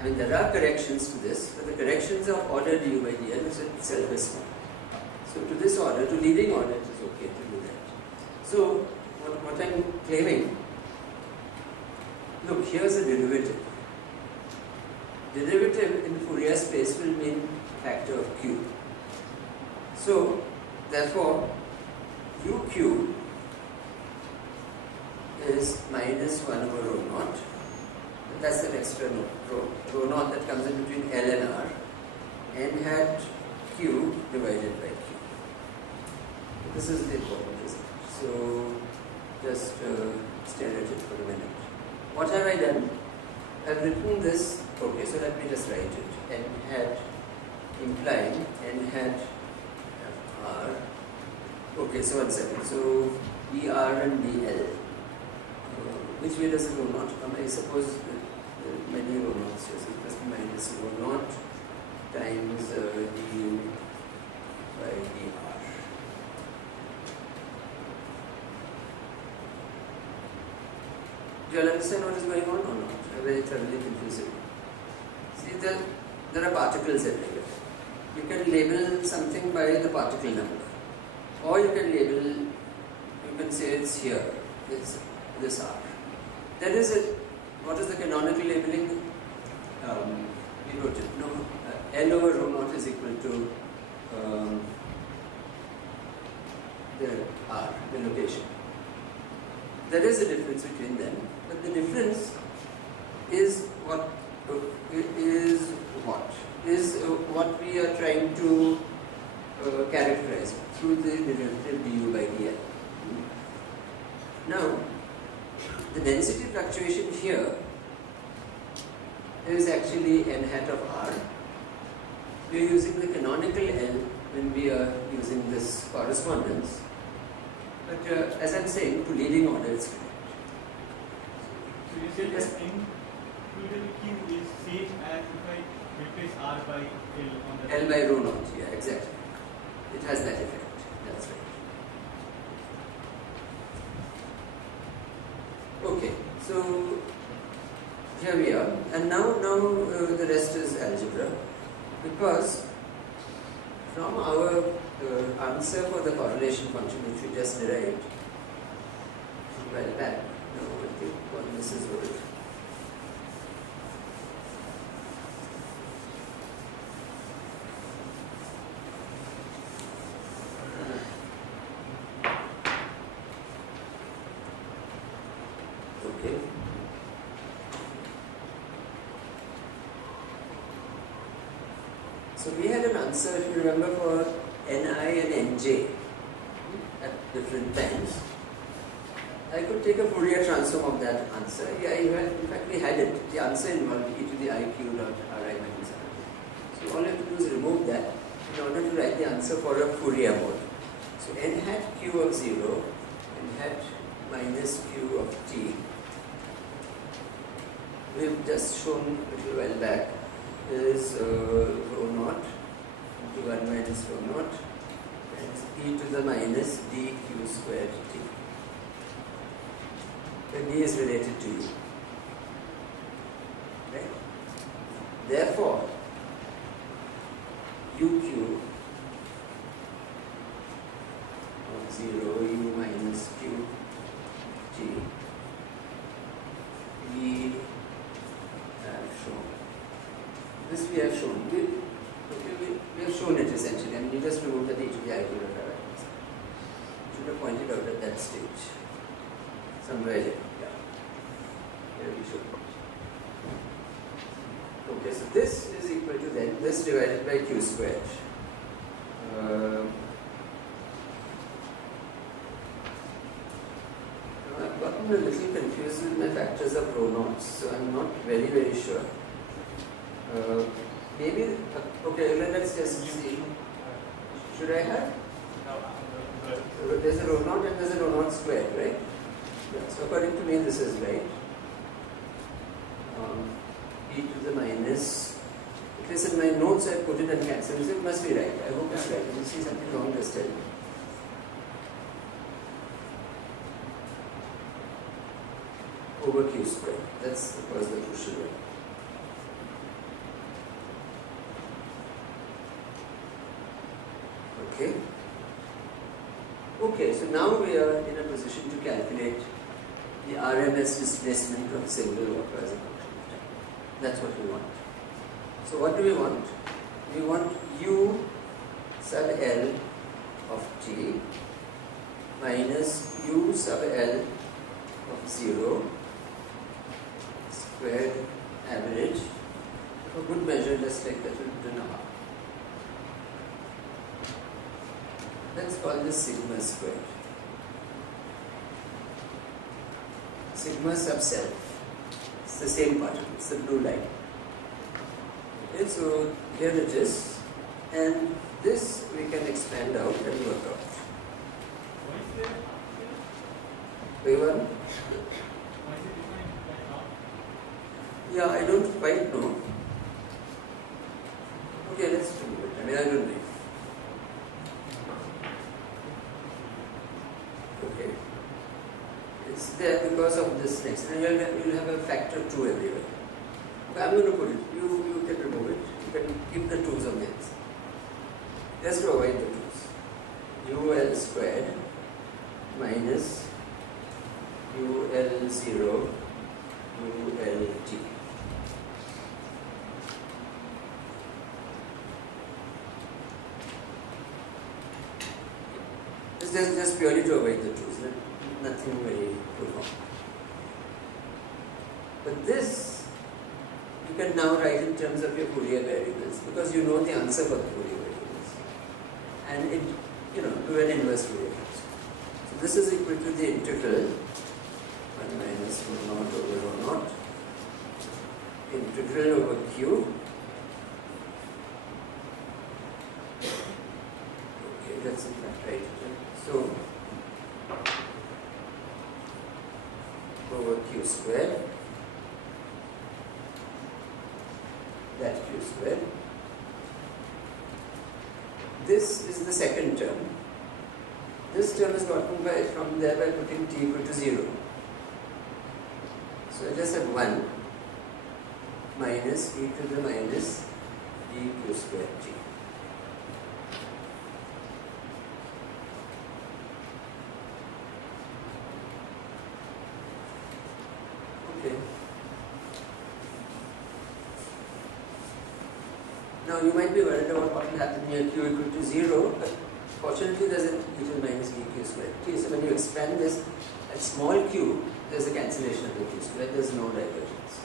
I mean, there are corrections to this, but the corrections of order du by dl is itself is small. So to this order, to leading order, it is okay to do that. So what I'm claiming, look, here's a derivative. Derivative in Fourier space will mean factor of q. So therefore, uq is minus 1 over rho naught. And that's an extra rho naught that comes in between L and R. N hat q divided by q. This is the important result. So just stare at it for a minute. What have I done? I've written this. Okay, so let me just write it. N hat implying N hat R. Okay, so 1 second. So dr and dl. Which way does the rho naught come? I suppose there are many rho naughts here. So it must be minus rho naught times du by dr. Do you all understand what is going on or not? I'm very thoroughly confusing. See, there are particles everywhere. You can label something by the particle number. Or you can label, you can say it's here, it's this R. There is a, what is the canonical labeling? We wrote it, no, L over rho naught is equal to the R, the location. There is a difference between them, but the difference is what we are trying to characterize through the derivative du by dl. Now, the density fluctuation here is actually n hat of r. We are using the canonical L when we are using this correspondence. But as I'm saying, to leading order it's correct. So you said that included Q is same as if I replace R by L on the L by rho naught, yeah, exactly. It has that effect. That's right. Okay, so here we are, and now the rest is algebra, because from our answer for the correlation function which we just derived a while back, no, I think this is old. Okay. So we had an answer, if you remember, for Ni and Nj at different times. I could take a Fourier transform of that answer. Yeah, in fact we had it. The answer involved e to the iq dot ri minus r. So all you have to do is remove that in order to write the answer for a Fourier mode. So n hat q of 0, n hat minus q of t. We've just shown a little while back is rho naught into 1 minus rho naught and e to the minus dq squared t. The d is related to u. Right? Therefore, uq of 0, u minus q t, we have shown. This we have shown. We have shown it essentially. I mean, you just remove the d to the iq of r. Should have pointed out at that stage. Somewhere here. Yeah. Here we should. Okay, so this is equal to then this divided by q squared. I've gotten a little confused with my factors of rho naughts, so I'm not very sure. Maybe, okay, let's just see. Should I have? So there's a rho naught and there's a rho naught squared, right? Yeah, so according to me this is right. E to the minus, at least in my notes I put it and cancelled, so it must be right. I hope it's right. If you see something wrong, just tell me. Over q squared. That's of course the crucial one. Okay? Okay, so now we are in a position to calculate the Rms displacement of a single water as a function of time. That's what we want. So what do we want? We want u sub L of t minus u sub L of 0 squared average for good measure, just like that we'll do now. Let's call this sigma squared. Sigma sub self. It's the same particle, it's the blue line. Okay, so here it is, and this we can expand out and work out. Why is there P1? Why is it defined by half? Yeah, I don't quite know. Okay, let's do it. I mean, I don't know. Okay. It's there because of this next. And you'll have a factor 2 everywhere. Okay, I'm going to put it. You can remove it. You can keep the 2's on the inside. Just to avoid the 2's. UL squared minus UL0 ULT. It's just purely to avoid the 2's. Nothing very profound. But this you can now write in terms of your Fourier variables because you know the answer for the Fourier variables. And it, do an inverse Fourier transform. So this is equal to the integral 1 minus rho naught over rho naught integral over Q. Okay, that's in fact right. So over Q squared, that Q squared. This is the second term. This term is gotten from there by putting t equal to 0. So I just have 1 minus e to the minus dq squared t. Okay. Now you might be worried about what will happen here q equal to 0, but fortunately there is an e to the minus dq squared t. So when you expand this at small q, there is a cancellation of the q squared, there is no divergence.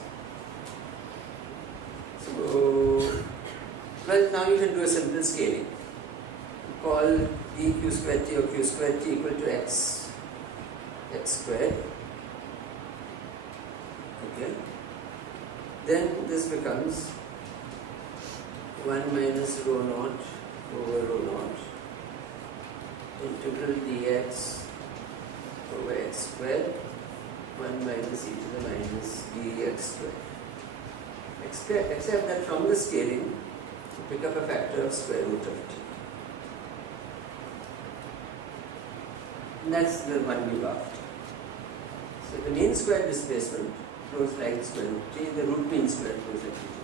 So, well, now you can do a simple scaling. You call dq squared t or q squared t equal to x squared. Okay. Then this becomes 1 minus rho naught over rho naught integral dx over x squared 1 minus e to the minus dx squared. Except that from the scaling, you pick up a factor of square root of t. And that's the one you got. So the mean square displacement goes like square root t, the root mean square goes like t to the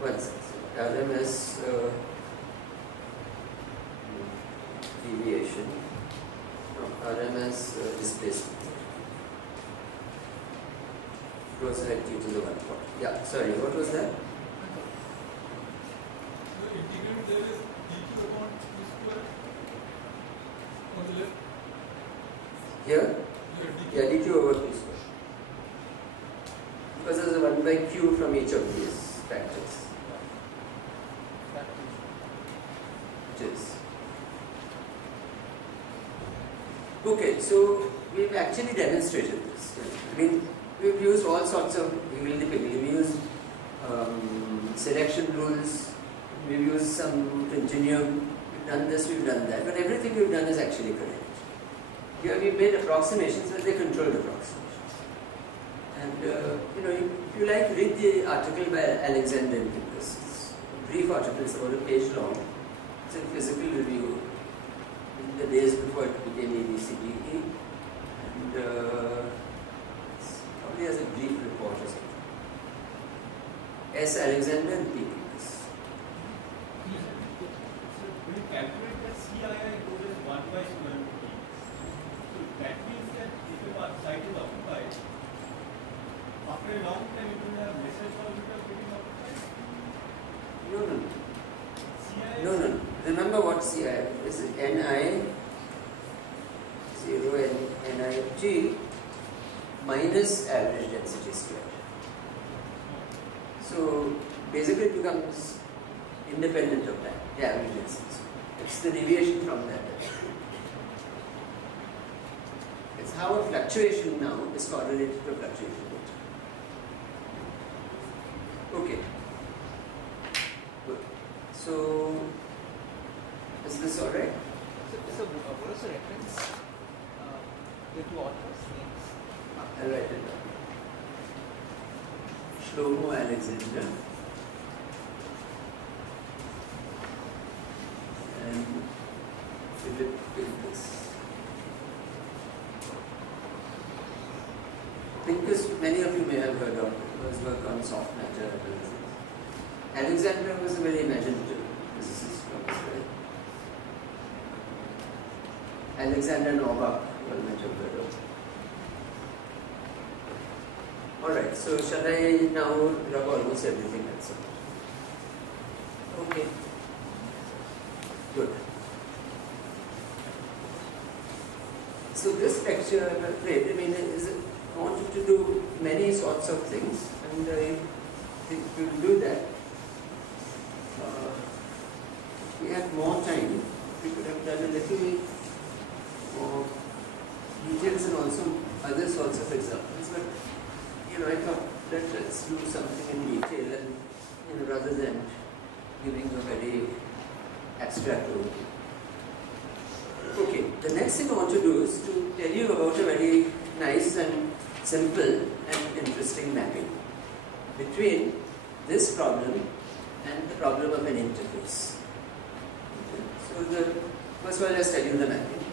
1. One second. Rms deviation. No, Rms displacement goes like t to the 1 part. Yeah, sorry, what was that? The integrand there is dq upon q square on the left. Here? Yeah, Yeah, dq over q square. Because there is a 1 by q from each of these factors. It is. Okay, so we've actually demonstrated this. I mean, we've used all sorts of higgledy-piggledy. We used selection rules, we've used some continuum, we've done this, we've done that, but everything we've done is actually correct. Here we've made approximations, but they're controlled approximations. And, if you like, read the article by Alexander in this. It's a brief article, it's about a page long. It's a physical review in the days before it became ABCDE, and it probably has a brief report or something. S Alexander and P Pincus. So when you calculate that CII goes as 1 by square root P. So that means that if your site is occupied, after a long time it will have lesser probability of getting occupied? No. Remember what CI is? Ni 0 and Nij minus average density squared. So basically it becomes independent of that, the average density. It's the deviation from that. It's how a fluctuation now is correlated to a fluctuation. Okay. Good. So, is this alright? So what is the reference? The two authors' names? I'll write it down. Shlomo Alexander and Philip Pincus. Pincus, many of you may have heard of, was work on soft matter analysis. Alexander was a very imaginative physicist from Israel. Alexander Novak, you all might have heard of. Alright, so shall I now rub almost everything else out? Okay. Good. So this lecture, I'm afraid, I wanted to do many sorts of things, and I think we will do that. If we had more time, we could have done a little more details and also other sorts of examples, but I thought let's do something in detail and rather than giving a very abstract overview. Okay, the next thing I want to do is to tell you about a very nice and simple and interesting mapping between this problem and the problem of an interface. Okay. So first of all, let's tell you the mapping.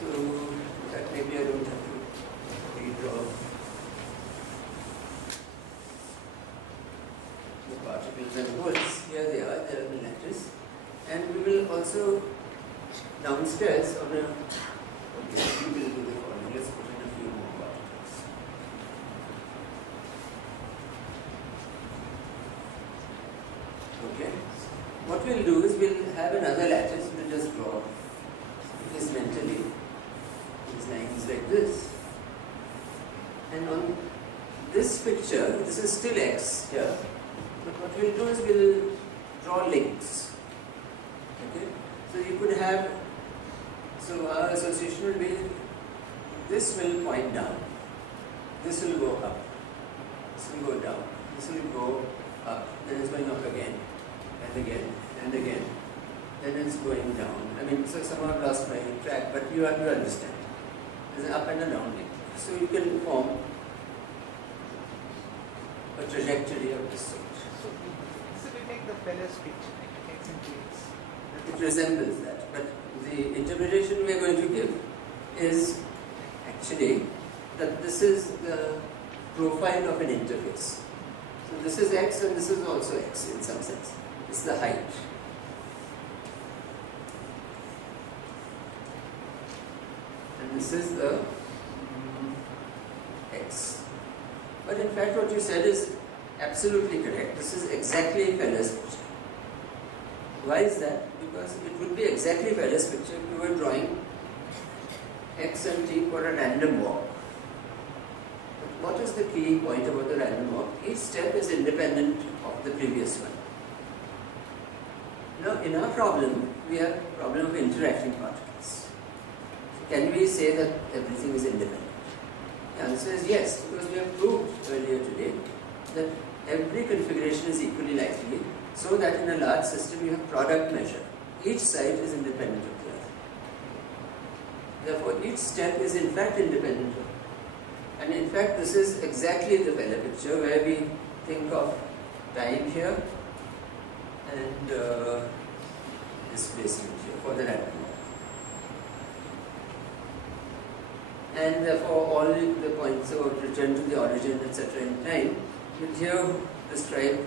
So in fact, maybe I don't have to redraw the particles and holes. Here they are the lattice, and we will also downstairs on a. Okay, we will do the following. Let's put in a few more particles. Okay. What we'll do is we'll have another lattice. We'll just draw this mentally. These lines like this. And on this picture, this is still X here. But what we'll do is we'll draw links. Okay. So you could have. So our association will be. This will point down. This will go up. This will go down. This will go up. Then it's going up again. And again, and again, then it's going down. So somehow I've lost my track, but you have to understand. There's an up and a down link. So you can form a trajectory of this sort. So we take the Feller's picture, X and X. It resembles that, but the interpretation we are going to give is actually that this is the profile of an interface. So this is X and this is also X in some sense. It's the height. And this is the X. But in fact what you said is absolutely correct. This is exactly Feller's picture. Why is that? Because it would be exactly Feller's picture if you were drawing X and T for a random walk. But what is the key point about the random walk? Each step is independent of the previous one. Now, in our problem, we have a problem of interacting particles. So can we say that everything is independent? The answer is yes, because we have proved earlier today that every configuration is equally likely, so that in a large system you have product measure. Each site is independent of the other. Therefore, each step is in fact independent of. And in fact, this is exactly the Feller picture where we think of time here and displacement here for the random walk. And therefore all the points about return to the origin etc. in time will here describe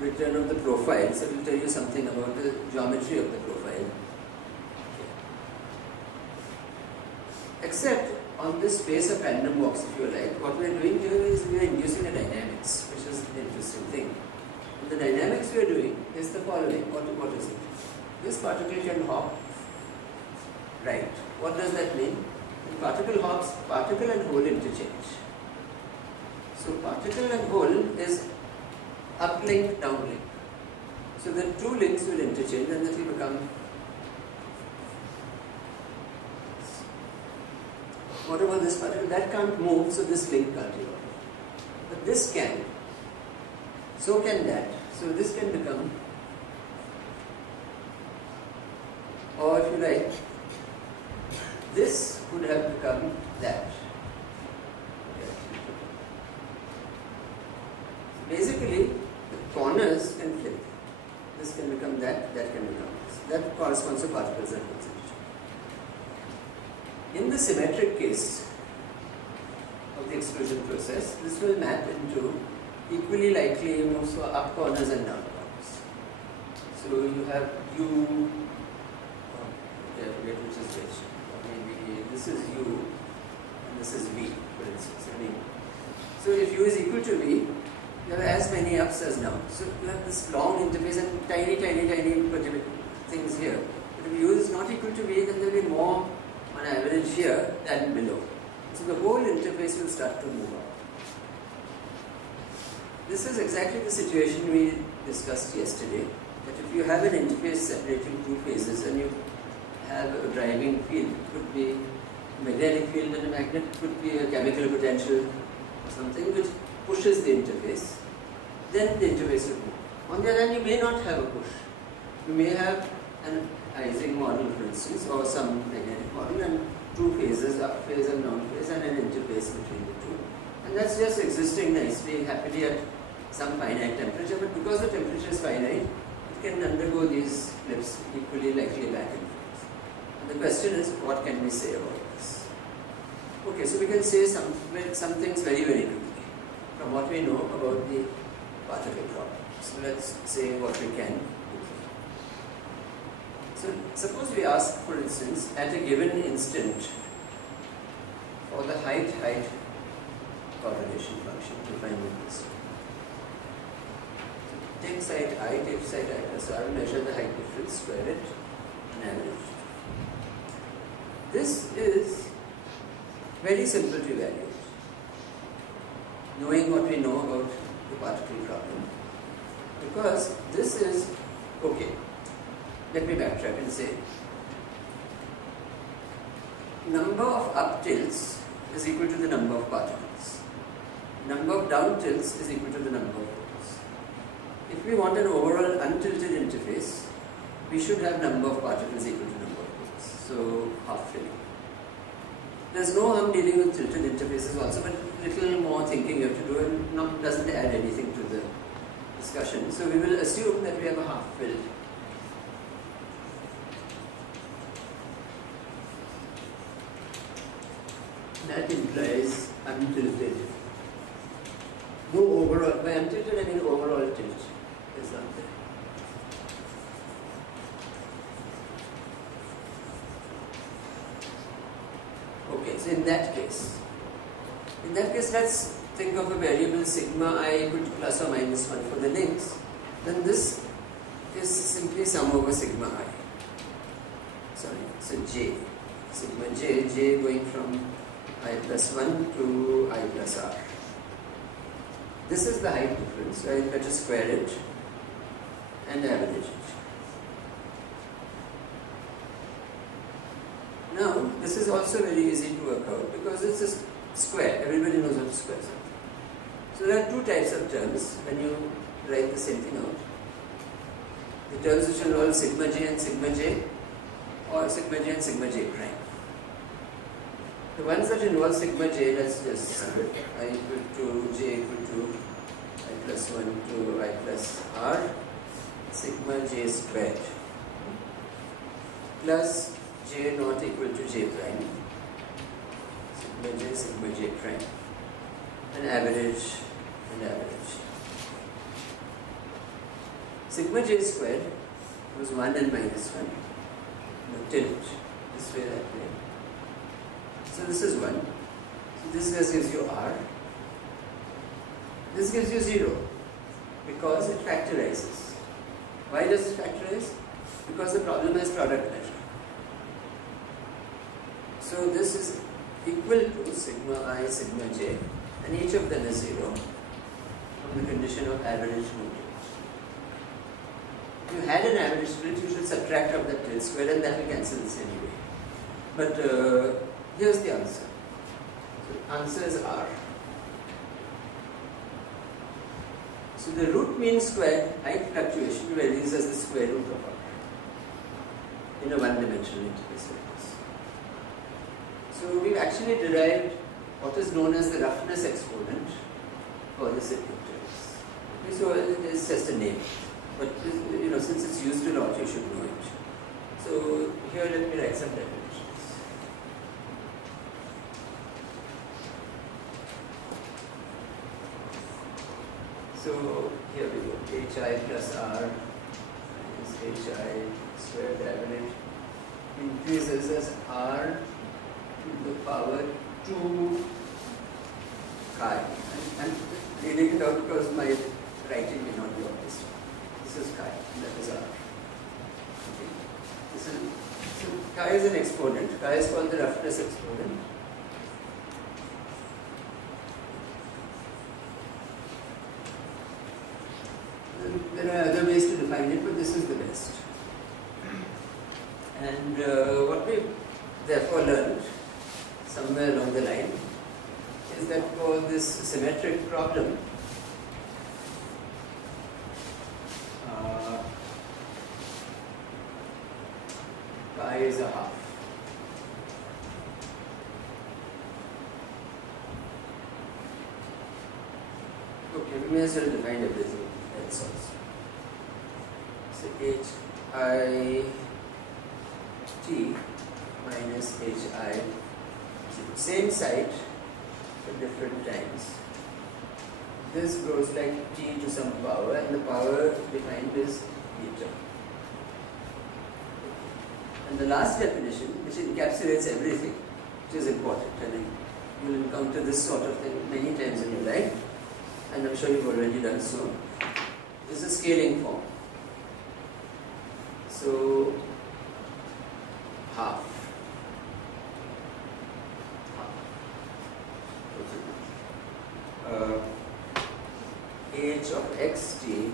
return of the profile, so it will tell you something about the geometry of the profile. Except on this space of random walks, if you like, what we are doing here is we are inducing a dynamics, which is an interesting thing. And the dynamics we are doing is the following. What is it? This particle can hop right. What does that mean? When particle hops, particle and hole interchange. So particle and hole is uplink, downlink. So the two links will interchange and that will become. What about this particle? That can't move, so this link can't evolve. But this can. So can that. So this can become, or if you like, this would have become that. Basically, the corners can flip. This can become that, that can become this. That corresponds to particles and holes. In the symmetric case of the exclusion process, this will map into equally likely moves for up corners and down corners. So you have U, which is which? Maybe this is U and this is V, for instance. So if U is equal to V, you have as many ups as downs. So you have this long interface and tiny things here. But if U is not equal to V, then there will be more on average here than below. So the whole interface will start to move up. This is exactly the situation we discussed yesterday, that if you have an interface separating two phases and you have a driving field, it could be a magnetic field and a magnet, it could be a chemical potential or something which pushes the interface, then the interface will move. On the other hand, you may not have a push. You may have an Ising model, for instance, or some magnetic model and two phases, up phase and down phase, and an interface between the two. And that's just existing nicely, happily at some finite temperature, but because the temperature is finite, it can undergo these flips equally likely back and forth. And the question is, what can we say about this? Okay, so we can say some things very, very quickly from what we know about the particle problem. So let's say what we can. So suppose we ask, for instance, at a given instant for the height correlation function defined in this way. So take site I, take site I plus R, measure the height difference, square it, and average it. This is very simple to evaluate, knowing what we know about the particle problem, because this is okay. Let me backtrack and say number of up tilts is equal to the number of particles. Number of down tilts is equal to the number of holes. If we want an overall untilted interface, we should have number of particles equal to number of holes. So half filling. There's no harm dealing with tilted interfaces also, but little more thinking you have to do and doesn't add anything to the discussion. So we will assume that we have a half filled. That implies untilted. No overall, by untilted I mean overall tilt is not there. Okay, so in that case let's think of a variable sigma I equal to plus or minus 1 for the links. Then this is simply sum over sigma I. Sorry, so j. Sigma j going from I plus 1 to I plus R. This is the height difference, so I'll better square it and average it. Now, this is also very easy to work out because it's a square. Everybody knows how to square something. So there are two types of terms when you write the same thing out. The terms which involve sigma j, or sigma j and sigma j prime. The ones that involve sigma j, let's just I equal to j equal to I plus 1 to I plus R, sigma j squared, plus j not equal to j prime, sigma j prime, and average and average. sigma j squared was 1 and minus 1. Tilt this way, that way. So this is 1. So this just gives you r. This gives you 0 because it factorizes. Why does it factorize? Because the problem has product measure. So this is equal to sigma I, sigma j, and each of them is 0 on the condition of average movement. If you had an average split, you should subtract out that tilt square, and that will cancel this anyway. But here's the answer. So the answer is r. So the root mean square height fluctuation varies as the square root of r in a one-dimensional interface like this. So we've actually derived what is known as the roughness exponent for this interface. Okay, so it is just a name, but since it's used a lot, you should know it. So here let me write some definitions. So here we go, hi plus r minus hi squared average increases as r to the power 2 chi. I'm reading it out because my writing may not be obvious. This is chi, and that is r. Okay. So chi is an exponent. Chi is called the roughness exponent. There are other ways to define it, but this is the best. And what we therefore learned somewhere along the line is that for this symmetric problem, chi is a half. Okay, we may as well define everything else also. So hi t minus hi, same site at different times. This goes like t to some power, and the power defined is beta. And the last definition, which encapsulates everything, which is important, and you will encounter this sort of thing many times in your life, and I'm sure you've already done so, is a scaling form. So half. H of xt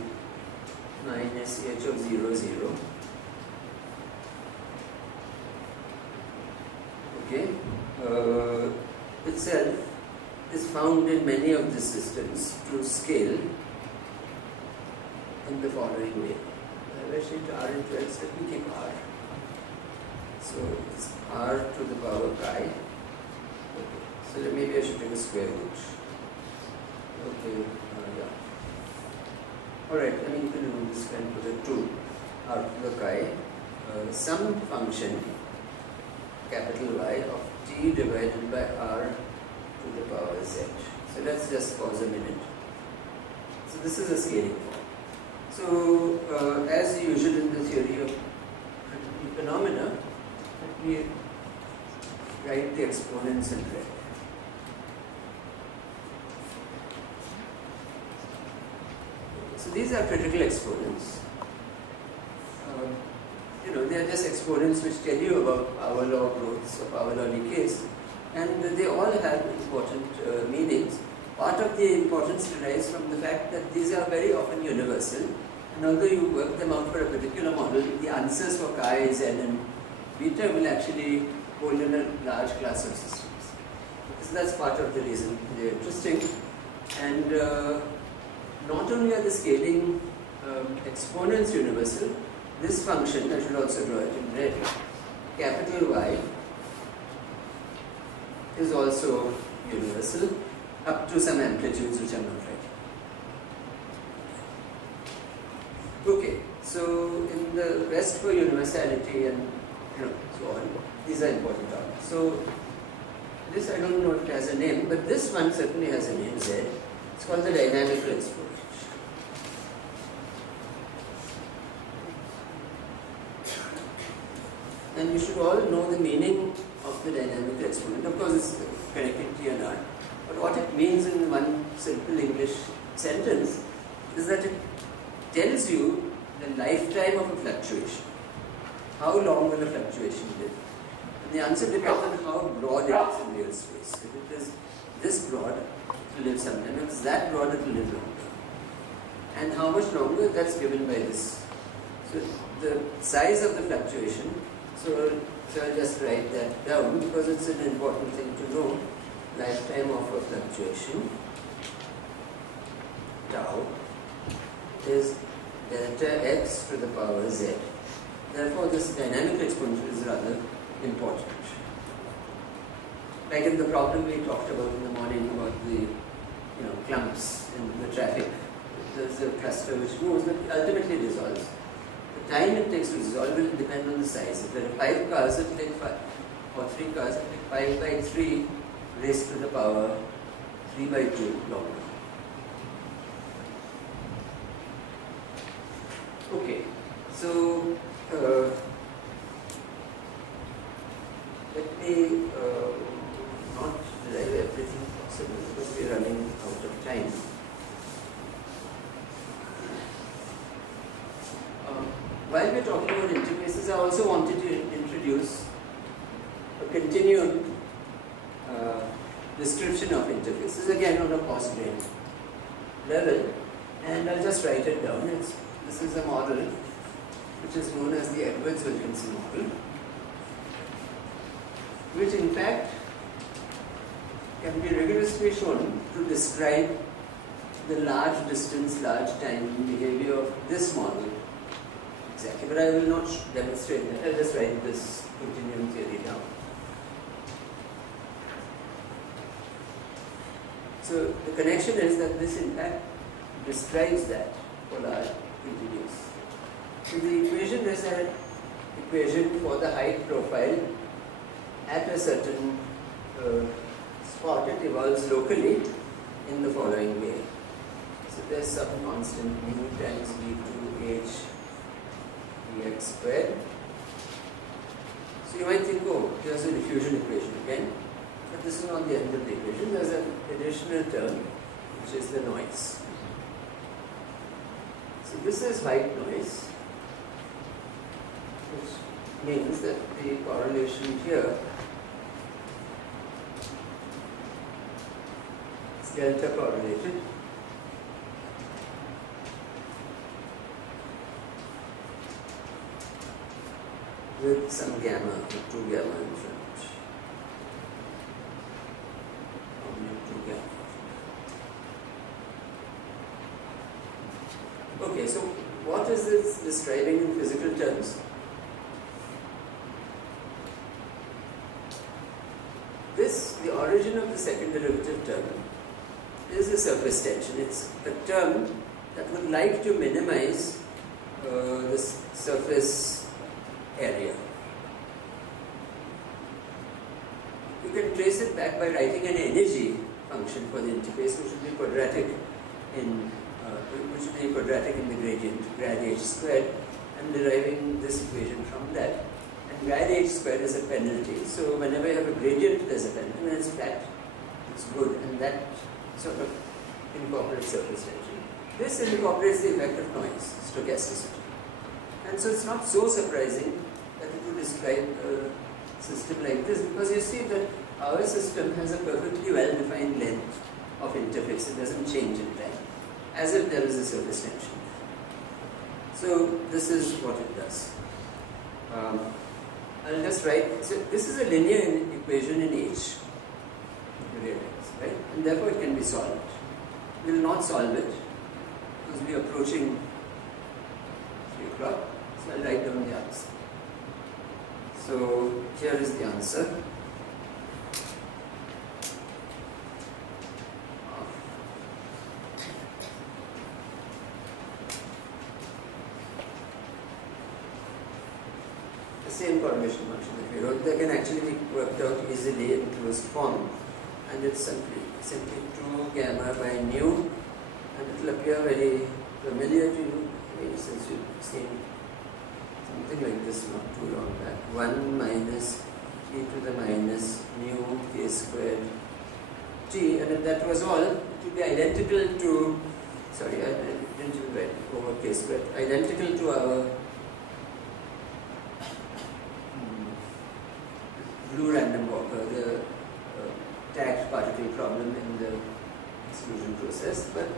minus h of 0, 0. Okay, itself is found in many of the systems to scale in the following way. Let's shift r into x, let me keep r. So it's r to the power chi. Okay, so maybe I should take a square root. Okay, yeah. Alright, I mean you can remove this and put a 2 r to the chi. Some function capital Y of t divided by r to the power z. So let's just pause a minute. So this is a scaling form. So as usual in the theory of phenomena, let me write the exponents in red. So these are critical exponents. They are just exponents which tell you about power law growths or power law decays, and they all have important meanings. Part of the importance derives from the fact that these are very often universal, and although you work them out for a particular model, the answers for chi, z and beta will actually hold in a large class of systems. So that's part of the reason they are interesting. And not only are the scaling exponents universal, this function, I should also draw it in red, capital Y, is also universal up to some amplitudes which I'm not writing. Okay, so in the quest for universality and so on, these are important topics. So this I don't know if it has a name, but this one certainly has a name, Z. It's called the dynamical exponent. you should all know the meaning of the dynamic exponent. Of course, it's connected to an R. But what it means in one simple English sentence is that it tells you the lifetime of a fluctuation. How long will a fluctuation live? And the answer depends on how broad it is in real space. If it is this broad, it will live sometime. If it's that broad, it will live longer. And how much longer, that's given by this. So the size of the fluctuation, so I'll just write that down because it's an important thing to know. Lifetime of a fluctuation, tau, is delta x to the power z. Therefore, this dynamic exponent is rather important. Like in the problem we talked about in the morning about the clumps in the traffic. There's a cluster which moves but ultimately dissolves. The time it takes to dissolve will depend on the size. If there are 5 cars, it will take 5, or 3 cars, it will take 5 by 3 raised to the power 3 by 2 longer. Okay, so let me not derive everything possible because we are running out of time. While we are talking about interfaces, I also wanted to introduce a continued description of interfaces, again on a coarse-grained level, and I'll just write it down. This is a model which is known as the Adwords model, which in fact can be rigorously shown to describe the large distance, large time behavior of this model exactly. But I will not demonstrate that. I'll just write this continuum theory down. So the connection is that this in fact describes that for large continuous. So the equation is an equation for the height profile at a certain spot. It evolves locally in the following way. So there's some constant mu times v2h dx squared. So you might think, oh, there's a diffusion equation again. But this is not the end of the equation. There's an additional term, which is the noise. So this is white noise, which means that the correlation here is delta correlated with some gamma, or 2 gamma in front. Okay, so what is this describing in physical terms? The origin of the second derivative term is a surface tension. It's a term that would like to minimize this surface area. You can trace it back by writing an energy function for the interface, which would be quadratic in the gradient, grad h squared, and deriving this equation from that. And grad h squared is a penalty, so whenever you have a gradient, there's a penalty. When it's flat, it's good, and that sort of incorporates surface tension. This incorporates the effect of noise, stochasticity. And so it's not so surprising that it would describe a system like this, because you see that our system has a perfectly well-defined length of interface. It doesn't change in time, as if there is a surface tension. So this is what it does. I'll just write, so this is a linear equation in H, you realize, right? And therefore it can be solved. We will not solve it, because we are approaching 3 o'clock, so I'll write down the answer. So here is the answer. Same correlation function that we wrote, that can actually be worked out easily in closed form, and it's simply 2 gamma by nu, and it will appear very familiar to you, maybe since you've seen something like this this not too long back. 1 minus e to the minus mu k squared t, and if that was all, it would be identical to, sorry, I didn't even write over k squared, identical to our blue random walker, the tagged particle problem in the exclusion process, but